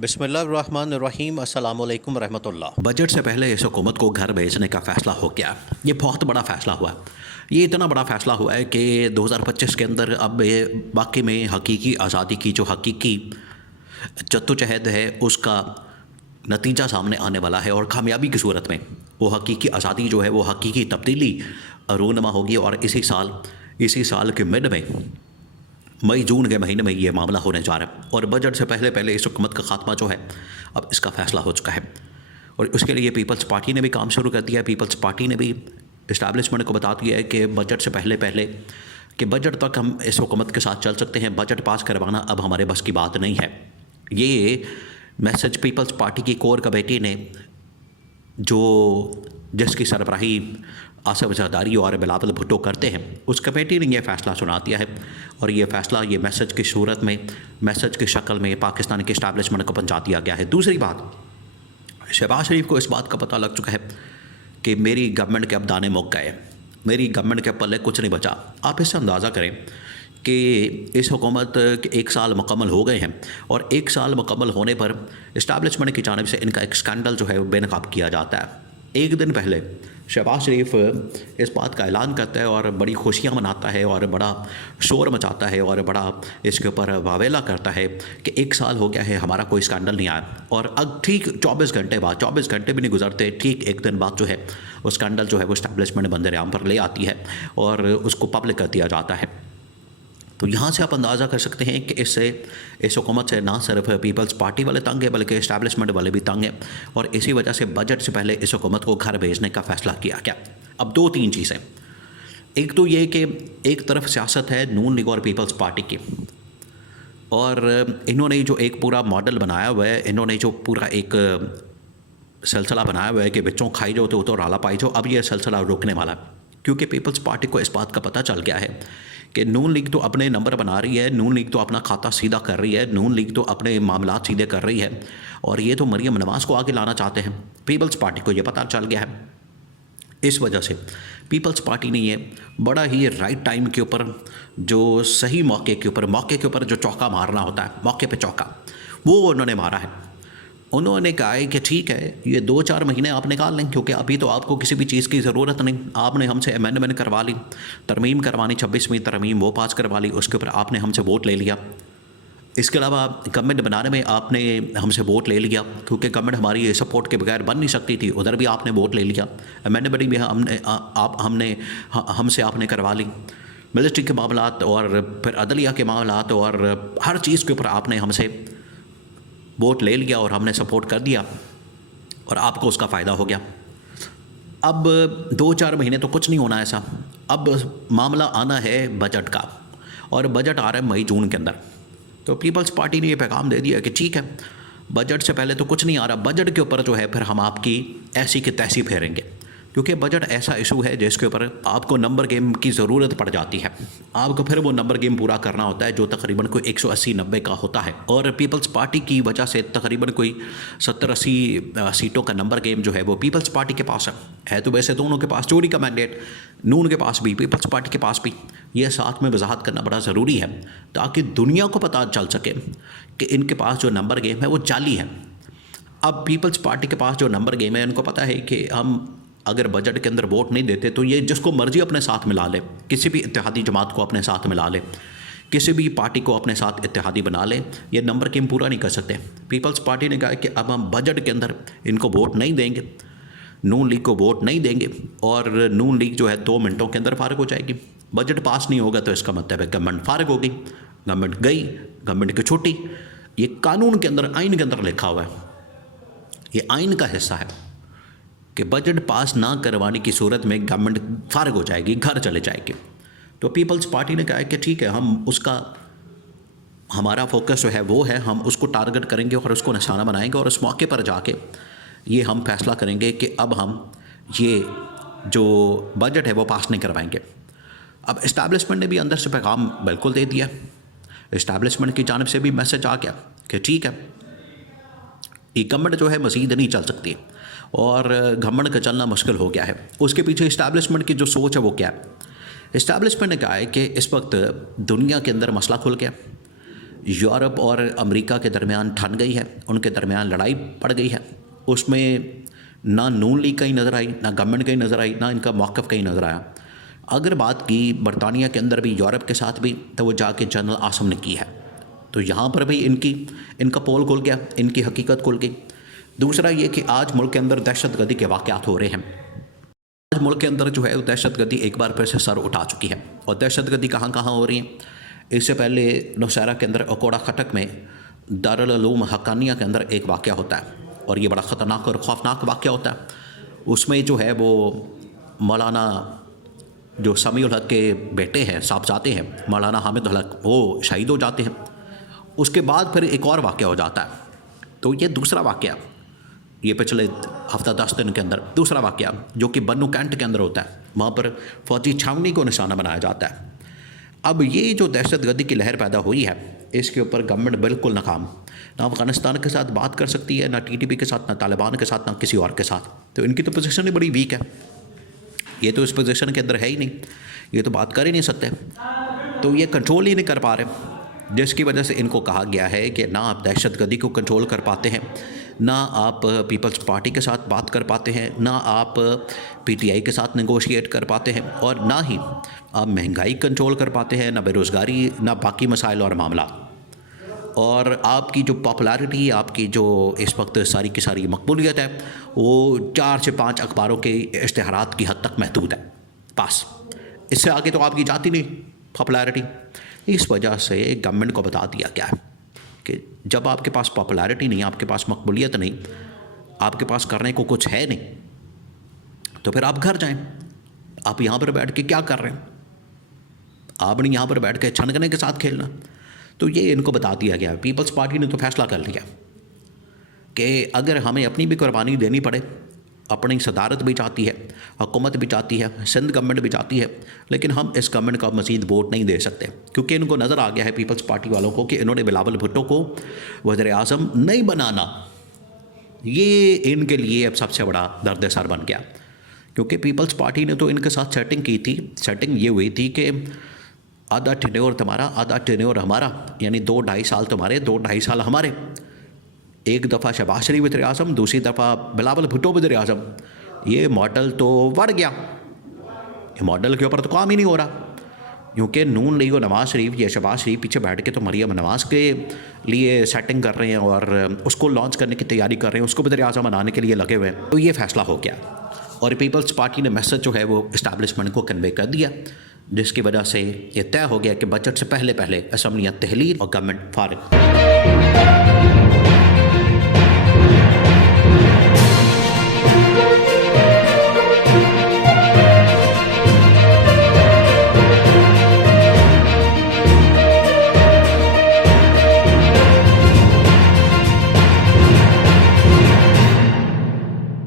बिस्मिल्लाहिर्रहमानिर्रहीम अस्सलामुअलैकुम रहमतुल्लाह। बजट से पहले इस हुकूमत को घर भेजने का फ़ैसला हो गया। ये बहुत बड़ा फ़ैसला हुआ है। ये इतना बड़ा फ़ैसला हुआ है कि 2025 के अंदर अब ये वाक़ई में हकीकी आज़ादी की जो हकीकी जद्दोजहद है उसका नतीजा सामने आने वाला है और कामयाबी की सूरत में वो हकीकी आज़ादी जो है वो हकीकी तब्दीली रूनमा होगी। और इसी साल के मिड में मई जून के महीने में ये मामला होने जा रहा है। और बजट से पहले पहले इस हुकूमत का खात्मा जो है अब इसका फ़ैसला हो चुका है और उसके लिए पीपल्स पार्टी ने भी काम शुरू कर दिया है। पीपल्स पार्टी ने भी इस्टेब्लिशमेंट को बता दिया है कि बजट से पहले पहले कि बजट तक हम इस हुकूमत के साथ चल सकते हैं, बजट पास करवाना अब हमारे बस की बात नहीं है। ये मैसेज पीपल्स पार्टी की कोर कमेटी ने जो जिसकी सरबराही आसिफ जरदारी और बिलावल भुट्टो करते हैं उस कमेटी ने यह फ़ैसला सुना दिया है। और ये फ़ैसला ये मैसेज की सूरत में मैसेज की शक्ल में पाकिस्तान के इस्टेब्लिशमेंट को पहुंचा दिया गया है। दूसरी बात, शहबाज शरीफ को इस बात का पता लग चुका है कि मेरी गवर्नमेंट के अब दाने मुक गए, मेरी गवर्नमेंट के पल्ले कुछ नहीं बचा। आप इससे अंदाज़ा करें कि इस हुकूमत के 1 साल मुकम्मल हो गए हैं और 1 साल मुकम्मल होने पर इस्टेब्लिशमेंट की जानिब से इनका एक स्कैंडल जो है वो बेनकाब किया जाता है। एक दिन पहले शहबाज शरीफ इस बात का ऐलान करता है और बड़ी खुशियां मनाता है और बड़ा शोर मचाता है और बड़ा इसके ऊपर वावेला करता है कि 1 साल हो गया है हमारा कोई स्कैंडल नहीं आया। और अब ठीक 24 घंटे बाद, 24 घंटे भी नहीं गुजरते, ठीक एक दिन बाद जो है वो स्कैंडल जो है वो इस्टेब्लिशमेंट बंदर-ए-आम पर ले आती है और उसको पब्लिक कर दिया जाता है। तो यहाँ से आप अंदाज़ा कर सकते हैं कि इस हुकूमत से ना सिर्फ पीपल्स पार्टी वाले तंग है बल्कि इस्टेब्लिशमेंट वाले भी तंग हैं और इसी वजह से बजट से पहले इस हुकूमत को घर भेजने का फ़ैसला किया गया। अब 2-3 चीज़ें, एक तो ये कि एक तरफ सियासत है नून लीग और पीपल्स पार्टी की और इन्होंने जो एक पूरा मॉडल बनाया हुआ है, इन्होंने जो पूरा एक सिलसिला बनाया हुआ है कि बच्चों खाई जाओ तो राला पाई जाओ, अब यह सिलसिला रुकने वाला है क्योंकि पीपल्स पार्टी को इस बात का पता चल गया है कि नून लीग तो अपने नंबर बना रही है, नून लीग तो अपना खाता सीधा कर रही है, नून लीग तो अपने मामलात सीधे कर रही है और ये तो मरियम नवाज़ को आगे लाना चाहते हैं। पीपल्स पार्टी को ये पता चल गया है। इस वजह से पीपल्स पार्टी ने ये बड़ा ही राइट टाइम के ऊपर, जो सही मौके के ऊपर जो चौका मारना होता है, मौके पे चौका, वो उन्होंने मारा है। उन्होंने कहा है कि ठीक है ये 2-4 महीने आप निकाल लें क्योंकि अभी तो आपको किसी भी चीज़ की ज़रूरत नहीं। आपने हमसे अमेंडमेंट करवा ली, तरमीम करवानी, 26वीं तरमीम वो पास करवा ली, उसके ऊपर आपने हमसे वोट ले लिया। इसके अलावा गवर्नमेंट बनाने में आपने हमसे वोट ले लिया क्योंकि गवर्नमेंट हमारी सपोर्ट के बगैर बन नहीं सकती थी, उधर भी आपने वोट ले लिया। अमेंडमेंट भी हमसे आपने करवा ली। मिलिट्री के मामलात और फिर अदलिया के मामलात और हर चीज़ के ऊपर आपने हमसे वोट ले लिया और हमने सपोर्ट कर दिया और आपको उसका फ़ायदा हो गया। अब 2-4 महीने तो कुछ नहीं होना ऐसा। अब मामला आना है बजट का और बजट आ रहा है मई जून के अंदर। तो पीपल्स पार्टी ने ये पैगाम दे दिया कि ठीक है बजट से पहले तो कुछ नहीं आ रहा, बजट के ऊपर जो है फिर हम आपकी ऐसी की तैसी फेरेंगे क्योंकि बजट ऐसा इशू है जिसके ऊपर आपको नंबर गेम की ज़रूरत पड़ जाती है। आपको फिर वो नंबर गेम पूरा करना होता है जो तकरीबन कोई 180-90 का होता है और पीपल्स पार्टी की वजह से तकरीबन कोई 70-80 सीटों का नंबर गेम जो है वो पीपल्स पार्टी के पास है। तो वैसे दोनों के पास चोरी का मैंडेट, नून के पास भी पीपल्स पार्टी के पास भी, यह साथ में वजाहत करना बड़ा ज़रूरी है ताकि दुनिया को पता चल सके कि इनके पास जो नंबर गेम है वो जाली है। अब पीपल्स पार्टी के पास जो नंबर गेम है, इनको पता है कि हम अगर बजट के अंदर वोट नहीं देते तो ये जिसको मर्जी अपने साथ मिला ले, किसी भी इत्तेहादी जमात को अपने साथ मिला ले, किसी भी पार्टी को अपने साथ इत्तेहादी बना ले, ये नंबर गेम पूरा नहीं कर सकते। पीपल्स पार्टी ने कहा कि अब हम बजट के अंदर इनको वोट नहीं देंगे, नून लीग को वोट नहीं देंगे और नून लीग जो है 2 मिनटों के अंदर फारिग हो जाएगी। बजट पास नहीं होगा तो इसका मतलब है गवर्नमेंट फारिग हो गई, गवर्नमेंट गई, गवर्नमेंट की छुट्टी। ये कानून के अंदर, आइन के अंदर लिखा हुआ है, ये आइन का हिस्सा है कि बजट पास ना करवाने की सूरत में गवर्नमेंट फारिग हो जाएगी, घर चले जाएगी। तो पीपल्स पार्टी ने कहा कि ठीक है हम उसका, हमारा फोकस जो है वो है, हम उसको टारगेट करेंगे और उसको निशाना बनाएंगे और उस मौके पर जाके ये हम फैसला करेंगे कि अब हम ये जो बजट है वो पास नहीं करवाएंगे। अब इस्टेब्लिशमेंट ने भी अंदर से पैगाम बिल्कुल दे दिया, इस्टेब्लिशमेंट की जानिब से भी मैसेज आ गया कि ठीक है ये गवर्नमेंट जो है मज़ीद नहीं चल सकती और गवर्नमेंट का चलना मुश्किल हो गया है। उसके पीछे इस्टेब्लिशमेंट की जो सोच है वो क्या है? इस्टेब्लिशमेंट ने कहा है कि इस वक्त दुनिया के अंदर मसला खुल गया, यूरोप और अमेरिका के दरमियान ठन गई है, उनके दरमियान लड़ाई पड़ गई है। उसमें ना नून लीग कहीं नज़र आई, ना गवर्नमेंट कहीं नज़र आई, ना इनका मौक़िफ़ कहीं नज़र आया। अगर बात की बरतानिया के अंदर भी, यूरोप के साथ भी, तो वो जाके जनरल आसम ने की है। तो यहाँ पर भी इनका पोल खुल गया, इनकी हकीकत खुल गई। दूसरा ये कि आज मुल्क के अंदर दहशतगर्दी के वाक़यात हो रहे हैं। आज मुल्क के अंदर जो है दहशतगर्दी एक बार फिर से सर उठा चुकी है। और दहशतगर्दी कहाँ कहाँ हो रही है? इससे पहले नौशहरा के अंदर अकोड़ा खटक में दारुल उलूम हक्कानिया के अंदर एक वाक़या होता है, और ये बड़ा ख़तरनाक और खौफनाक वाक़या होता है। उसमें जो है वो मौलाना जो समीउल हक के बेटे हैं, साहबजादे हैं, मौलाना हामिद हक, वो शहीद हो जाते हैं। उसके बाद फिर एक और वाक़या हो जाता है। तो ये दूसरा वाक़या, ये पिछले हफ्ता 10 दिन के अंदर दूसरा वाक़या जो कि बन्नू कैंट के अंदर होता है, वहाँ पर फ़ौजी छावनी को निशाना बनाया जाता है। अब ये जो दहशतगर्दी की लहर पैदा हुई है, इसके ऊपर गवर्नमेंट बिल्कुल नाकाम, ना अफ़गानिस्तान के साथ बात कर सकती है, ना TTP के साथ, ना तालिबान के साथ, ना किसी और के साथ। तो इनकी तो पोजीशन ही बड़ी वीक है। ये तो इस पोजीशन के अंदर है ही नहीं, ये तो बात कर ही नहीं सकते। तो ये कंट्रोल ही नहीं कर पा रहे, जिसकी वजह से इनको कहा गया है कि ना आप दहशतगर्दी को कंट्रोल कर पाते हैं, ना आप पीपल्स पार्टी के साथ बात कर पाते हैं, ना आप PTI के साथ नेगोशिएट कर पाते हैं, और ना ही आप महंगाई कंट्रोल कर पाते हैं, ना बेरोज़गारी, ना बाकी मसाइल और मामला। और आपकी जो पॉपुलैरिटी, आपकी जो इस वक्त सारी की सारी मकबूलियत है, वो 4 से 5 अखबारों के इश्तिहारात की हद तक महदूद है बस। इससे आगे तो आपकी जाती नहीं पॉपुलैरिटी। इस वजह से गवर्नमेंट को बता दिया गया है कि जब आपके पास पॉपुलैरिटी नहीं, आपके पास मकबूलियत नहीं, आपके पास करने को कुछ है नहीं, तो फिर आप घर जाएं। आप यहाँ पर बैठ के क्या कर रहे हैं? आपने यहाँ पर बैठ के छनकने के साथ खेलना। तो ये इनको बता दिया गया। पीपल्स पार्टी ने तो फैसला कर लिया कि अगर हमें अपनी भी कुर्बानी देनी पड़े, अपनी सदारत भी चाहती है, हुकूमत भी चाहती है, सिंध गवर्नमेंट भी चाहती है, लेकिन हम इस गवर्नमेंट का मज़ीद वोट नहीं दे सकते, क्योंकि इनको नज़र आ गया है पीपल्स पार्टी वालों को कि इन्होंने बिलावल भुट्टो को वज़ीर आज़म नहीं बनाना। ये इनके लिए अब सबसे बड़ा दर्द सर बन गया, क्योंकि पीपल्स पार्टी ने तो इनके साथ सेटिंग की थी। सेटिंग ये हुई थी कि आधा टेन्योर तुम्हारा, आधा टेन्योर हमारा, यानी 2-2.5 साल तुम्हारे, 2-2.5 साल हमारे। एक दफ़ा शहबाज शरीफ वज़ीर आज़म, दूसरी दफ़ा बिलावल भुट्टो वज़ीर आज़म। ये मॉडल तो बढ़ गया, ये मॉडल के ऊपर तो काम ही नहीं हो रहा, क्योंकि नून लीग और नवाज़ शरीफ या शहबाज शरीफ पीछे बैठ के तो मरियम नवाज़ के लिए सेटिंग कर रहे हैं और उसको लॉन्च करने की तैयारी कर रहे हैं, उसको वज़ीर आज़म बनाने के लिए लगे हुए हैं। तो ये फ़ैसला हो गया, और पीपल्स पार्टी ने मैसेज जो है वो इस्टेब्लिशमेंट को कन्वे कर दिया, जिसकी वजह से ये तय हो गया कि बजट से पहले पहले असम्बलियाँ तहलील और गवर्नमेंट फारिग।